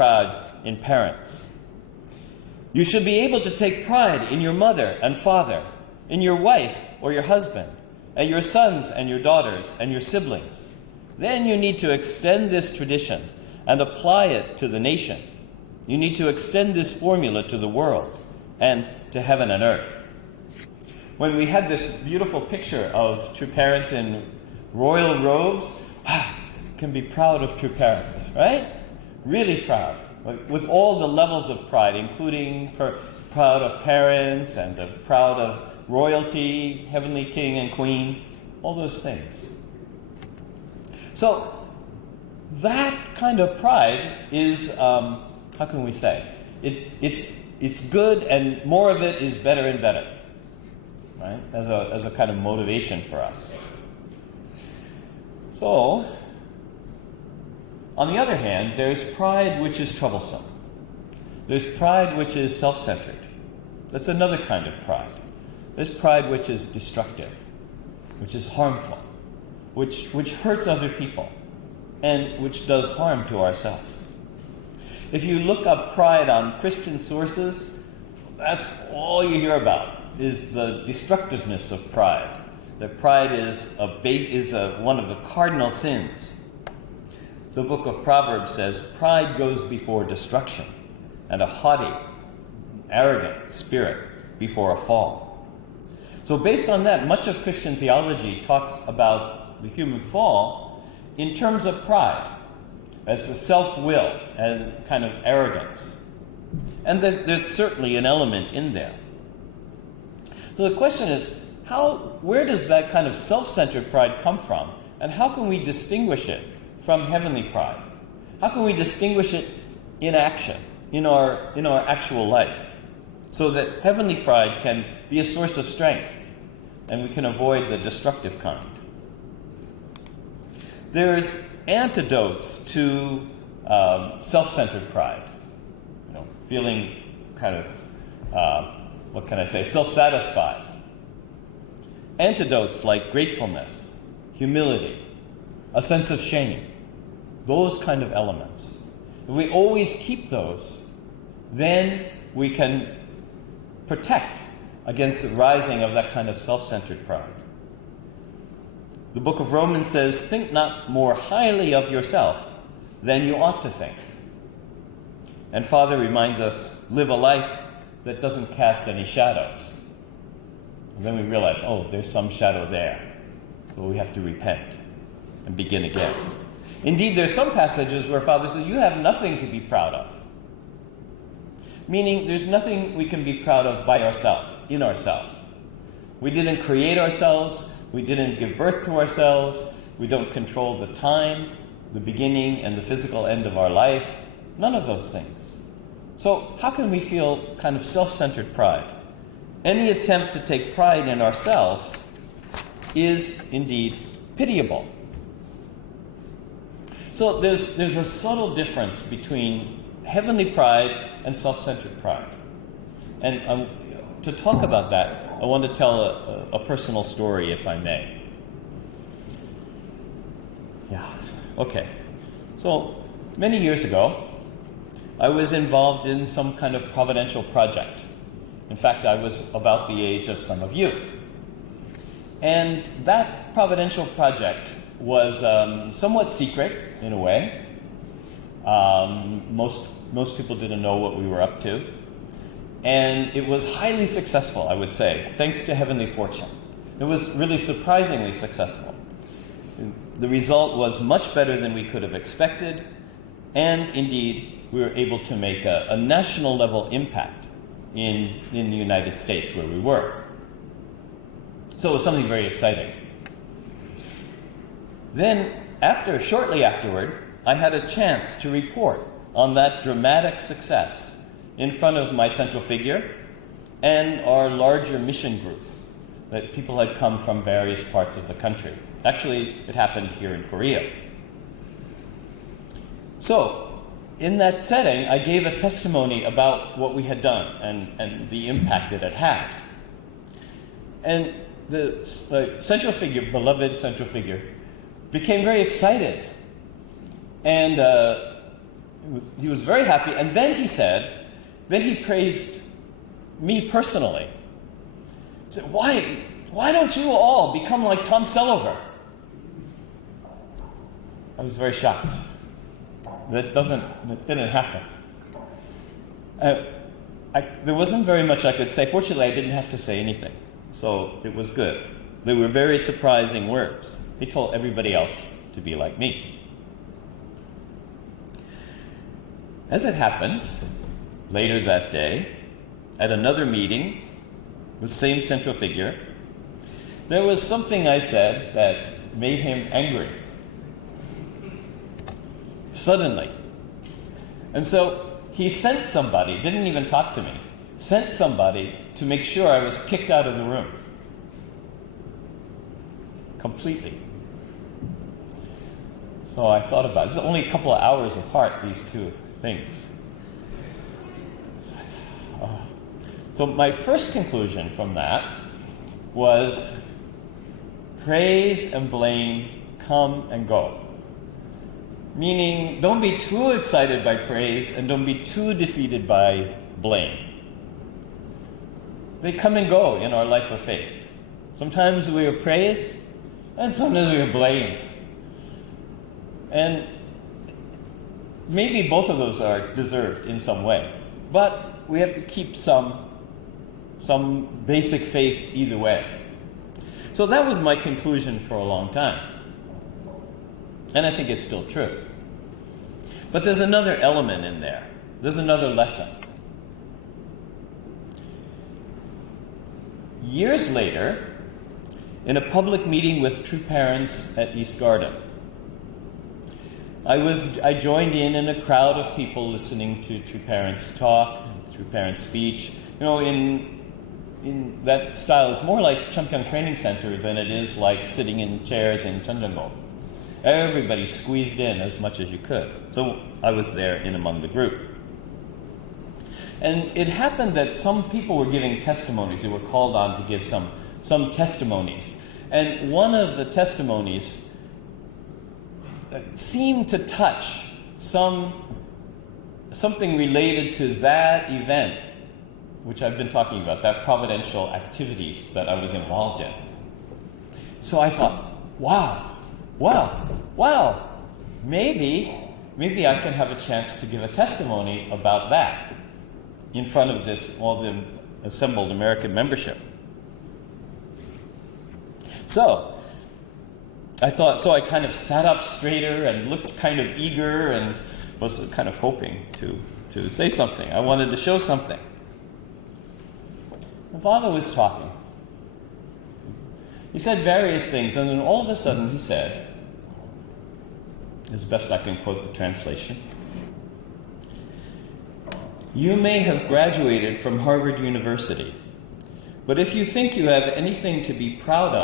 proud in parents. You should be able to take pride in your mother and father, in your wife or your husband, and your sons and your daughters and your siblings. Then you need to extend this tradition and apply it to the nation. You need to extend this formula to the world and to heaven and earth. When we had this beautiful picture of true parents in royal robes, can be proud of true parents, right? Really proud, with all the levels of pride, including proud of parents and proud of royalty, heavenly king and queen, all those things. So that kind of pride is, how can we say? It's good, and more of it is better and better, right? As a kind of motivation for us. So, on the other hand, there's pride which is troublesome. There's pride which is self-centered. That's another kind of pride. There's pride which is destructive, which is harmful, which hurts other people, and which does harm to ourselves. If you look up pride on Christian sources, that's all you hear about, is the destructiveness of pride. That pride is one of the cardinal sins. The book of Proverbs says, pride goes before destruction, and a haughty, arrogant spirit before a fall. So based on that, much of Christian theology talks about the human fall in terms of pride, as a self-will and kind of arrogance. And there's certainly an element in there. So the question is, where does that kind of self-centered pride come from? And how can we distinguish it from heavenly pride? How can we distinguish it in action, in our actual life, so that heavenly pride can be a source of strength and we can avoid the destructive kind? There's antidotes to self-centered pride. Feeling kind of, self-satisfied. Antidotes like gratefulness, humility, a sense of shame, those kind of elements. If we always keep those, then we can protect against the rising of that kind of self-centered pride. The book of Romans says, think not more highly of yourself than you ought to think. And Father reminds us, live a life that doesn't cast any shadows. And then we realize, there's some shadow there. So we have to repent and begin again. Indeed, there's some passages where Father says, you have nothing to be proud of. Meaning, there's nothing we can be proud of by ourselves, in ourselves. We didn't create ourselves. We didn't give birth to ourselves. We don't control the time, the beginning, and the physical end of our life. None of those things. So how can we feel kind of self-centered pride? Any attempt to take pride in ourselves is indeed pitiable. So there's a subtle difference between heavenly pride and self-centered pride. And to talk about that, I want to tell a personal story, if I may. Okay. So many years ago, I was involved in some kind of providential project. In fact, I was about the age of some of you. And that providential project was somewhat secret, in a way. Most people didn't know what we were up to. And it was highly successful, I would say, thanks to heavenly fortune. It was really surprisingly successful. The result was much better than we could have expected, and indeed, we were able to make a national level impact in the United States where we were. So it was something very exciting. Then, shortly afterward, I had a chance to report on that dramatic success in front of my central figure and our larger mission group, that people had come from various parts of the country. Actually, it happened here in Korea. So, in that setting, I gave a testimony about what we had done and the impact it had had. And the central figure, beloved central figure, became very excited and he was very happy, and then he praised me personally. He said, why don't you all become like Tom Sellever? I was very shocked. That didn't happen. There wasn't very much I could say. Fortunately, I didn't have to say anything, so it was good. They were very surprising words. He told everybody else to be like me. As it happened, later that day, at another meeting, the same central figure, there was something I said that made him angry. Suddenly. And so he sent somebody, didn't even talk to me, sent somebody to make sure I was kicked out of the room. Completely. So I thought about it. It's only a couple of hours apart, these two things. So my first conclusion from that was praise and blame come and go. Meaning, don't be too excited by praise and don't be too defeated by blame. They come and go in our life of faith. Sometimes we are praised and sometimes we are blamed. And maybe both of those are deserved in some way. But we have to keep some basic faith either way. So that was my conclusion for a long time. And I think it's still true. But there's another element in there. There's another lesson. Years later, in a public meeting with True Parents at East Garden, I joined in a crowd of people listening to True Parents talk, True Parents speech. You know, in that style, it's more like Champyong Training Center than it is like sitting in chairs in Chanjango. Everybody squeezed in as much as you could. So I was there in among the group. And it happened that some people were giving testimonies. They were called on to give some testimonies. And one of the testimonies seemed to touch something related to that event, which I've been talking about, that providential activities that I was involved in. So I thought, wow, maybe I can have a chance to give a testimony about that in front of all the assembled American membership. So I kind of sat up straighter and looked kind of eager and was kind of hoping to say something. I wanted to show something. The father was talking. He said various things, and then all of a sudden he said, as best I can quote the translation, "You may have graduated from Harvard University, but if you think you have anything to be proud of,